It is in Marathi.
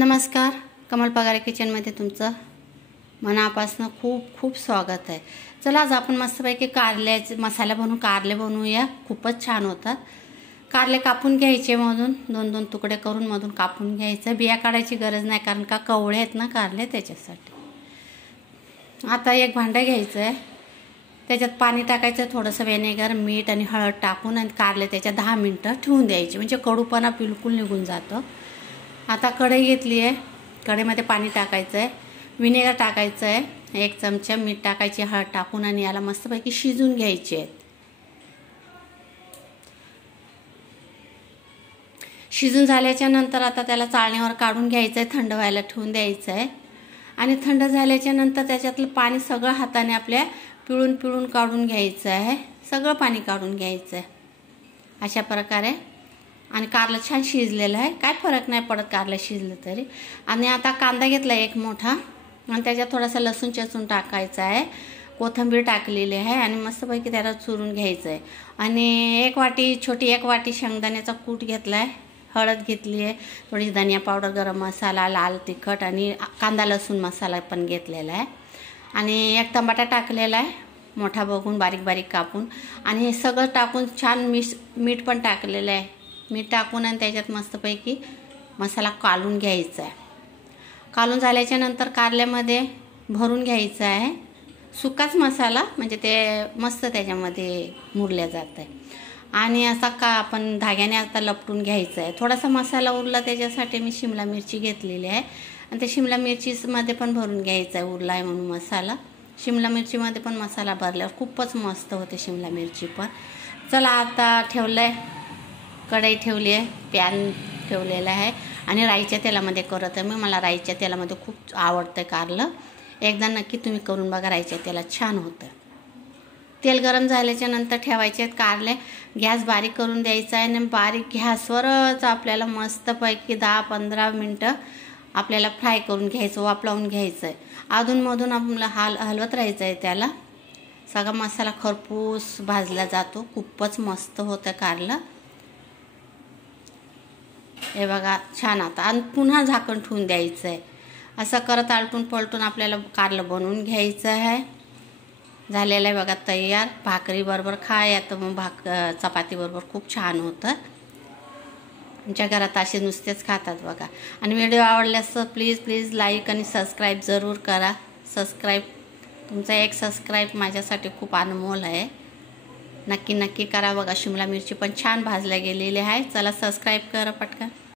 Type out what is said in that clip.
नमस्कार, कमल पगारे किचनमध्ये तुमचं मनापासून खूप खूप स्वागत आहे। चला आज आपण मस्तपैकी कारल्याचे मसाला बनवून कारले बनवूया। खूपच छान होतात। कारले कापून घ्यायचे, मधून दोन दोन तुकडे करून मधून कापून घ्यायचं। बिया काढायची गरज नाही, कारण का कवळे आहेत ना कारले, त्याच्यासाठी। आता एक भांडं घ्यायचं आहे, त्याच्यात पाणी टाकायचं, थोडंसं व्हिनेगर, मीठ आणि हळद टाकून आणि कारले त्याच्यात 10 मिनिटं ठेवून द्यायचे, म्हणजे कडूपणा बिलकुल निघून जातो। आता कढई घेतली आहे, कढईमध्ये पाणी टाकायचं आहे, व्हिनेगर टाकायचं आहे, 1 चमचा मीठ टाकायचे, हळद टाकून आणि याला मस्तपैकी शिजून घ्यायचे आहे। शिजून झाल्याच्या नंतर आता त्याला चाळणीवर काढून घ्यायचं आहे, थंड व्हायला ठेवून द्यायचं आहे। आणि थंड झाल्याच्या नंतर त्याच्यातलं पाणी सगळं हाताने आपल्या पिळून पिळून काढून घ्यायचं आहे, सगळं पाणी काढून घ्यायचं आहे अशा प्रकारे। आणि कारलं छान शिजलेलं आहे, काय फरक नाही पडत कारलं शिजलं तरी। आणि आता कांदा घेतला एक मोठा आणि त्याच्यात थोडासा लसूण चेचून टाकायचा आहे, कोथिंबीर टाकलेली आहे आणि मस्तपैकी त्याला चुरून घ्यायचं आहे। आणि छोटी एक वाटी शेंगदाण्याचा कूट घेतला आहे, हळद घेतली आहे, थोडी धनिया पावडर, गरम मसाला, लाल तिखट आणि कांदा लसूण मसाला पण घेतलेला आहे। आणि एक टमाटा टाकलेला आहे, मोठा बघून बारीक बारीक कापून। आणि हे सगळं टाकून छान मीठ पण टाकलेलं आहे, मीठ टाकून आणि त्याच्यात मस्तपैकी मसाला कालून घ्यायचा आहे। कालून झाल्याच्या नंतर कारल्यामध्ये भरून घ्यायचा आहे, सुकाच मसाला, म्हणजे ते मस्त त्याच्यामध्ये मुरल्या जात आहे। आणि असा आपण धाग्याने आता लपटून घ्यायचा आहे। थोडासा मसाला उरला, त्याच्यासाठी मी शिमला मिरची घेतलेली आहे आणि ते शिमला मिरचीमध्ये पण भरून घ्यायचा आहे, उरला आहे म्हणून मसाला। शिमला मिरचीमध्ये पण मसाला भरल्यावर खूपच मस्त होते शिमला मिरची पण। चला आता ठेवलं आहे, कढई ठेवली आहे, पॅन ठेवलेला आहे आणि राईच्या तेलामध्ये करत आहे मी। मला राईच्या तेलामध्ये खूप आवडतं कारलं, एकदा नक्की तुम्ही करून बघा, राईच्या तेलात छान होतं। तेल गरम झाल्याच्या नंतर ठेवायचे आहेत कारले, गॅस बारीक करून द्यायचा आहे आणि बारीक गॅसवरच आपल्याला मस्तपैकी 10-15 मिनटं आपल्याला फ्राय करून घ्यायचं, वाफलावून घ्यायचं आहे। अधूनमधून आपल्याला हलवत राहायचं आहे, त्याला सगळा मसाला खरपूस भाजला जातो, खूपच मस्त होतं कारलं। हे बघा छान। आता आणि पुन्हा झाकण ठेवून द्यायचं आहे, असं करत आलटून पलटून आपल्याला कारलं बनवून घ्यायचं आहे। झालेलं आहे बघा तयार। भाकरी बरोबर खाया तर मग चपाती बरोबर खूप छान होतं। आमच्या घरात असे नुसतेच खातात बघा। आणि व्हिडिओ आवडल्यास प्लीज लाईक आणि सबस्क्राईब जरूर करा। तुमचा एक सबस्क्राईब माझ्यासाठी खूप अनमोल आहे, नक्की करा बघा। शिमला मिरची पण छान भाजल्या गेलेली आहे। चला सबस्क्राईब करा पटकन।